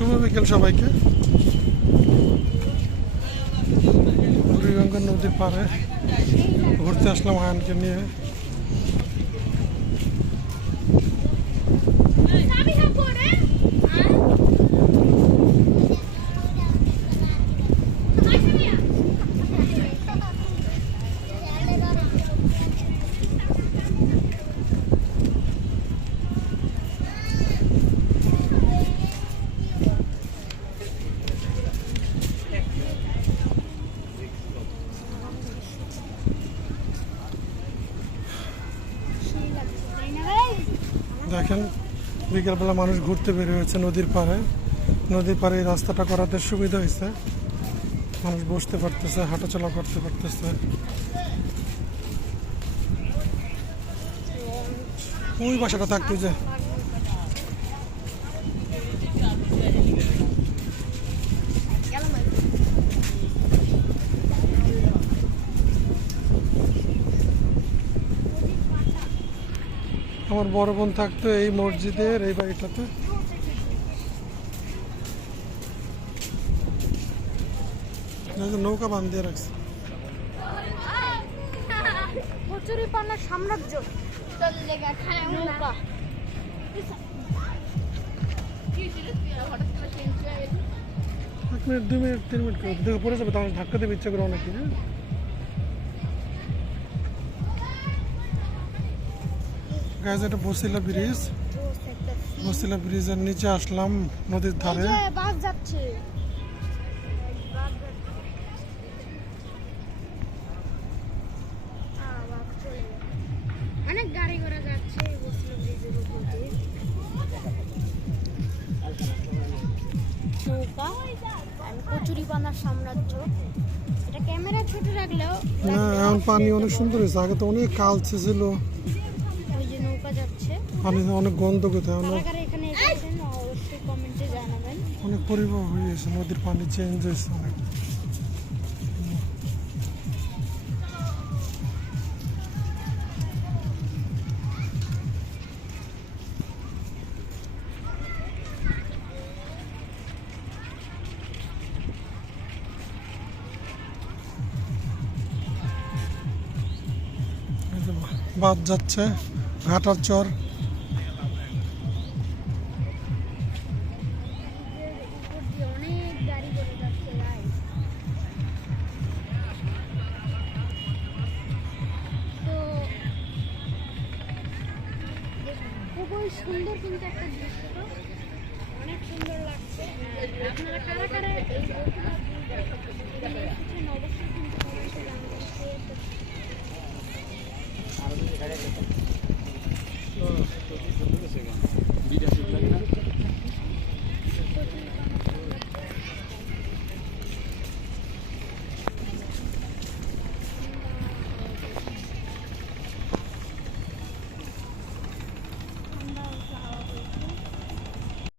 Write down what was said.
শুভ বিকেল সবাইকে। বুড়িগঙ্গা নদীর পাড়ে ঘুরতে আসলাম আয়ানকে নিয়ে। দেখেন বিকেলবেলা মানুষ ঘুরতে বের হয়েছে নদীর পাড়ে। নদীর পাড়ে এই রাস্তাটা করাতে সুবিধা হয়েছে, মানুষ বসতে পারতেছে, হাঁটাচলা করতে পারতেছে। ওই বাসাটা থাকতো যে আমার বড় বোন থাকতো এই মসজিদের এই বাড়িটাতে। নৌকা বান্ধিয়ে রাখছে। কচুরিপানা সাম্রাজ্য নৌকা। এক মিনিট 2 মিনিট 3 মিনিট করে দেখে পড়ে যাবে, তাহলে ধাক্কা দেবে ইচ্ছা করে অনেকে। হ্যাঁ গাইজ, এটা বসিলা ব্রিজ। বসিলা ব্রিজের নিচে আসলাম নদীর ধারে। বাস যাচ্ছে, অনেক গাড়ি ঘোড়া যাচ্ছে বসিলা ব্রিজের উপর দিয়ে। নৌকা কচুরিপানার সাম্রাজ্য। এটা ক্যামেরা ছোট রাখলেও না, এখন পানি অনেক সুন্দর হয়েছে। আগে তো অনেক কালচে ছিল। ওই যে নৌকা যাচ্ছে, পানি অনেক গন্ধ কোথায় এখানে এসেছেন অবশ্যই কমেন্টে জানাবেন। অনেক পরিবর্তন হয়ে গেছে, নদীর পানি চেঞ্জ হয়েছে অনেক। বাদ যাচ্ছে ঘাটার চর। অনেক গাড়ি করে যাচ্ছে ভাই। তো খুবই সুন্দর কিন্তু একটা দৃশ্য, অনেক সুন্দর লাগছে। আপনারা কারা কারা এই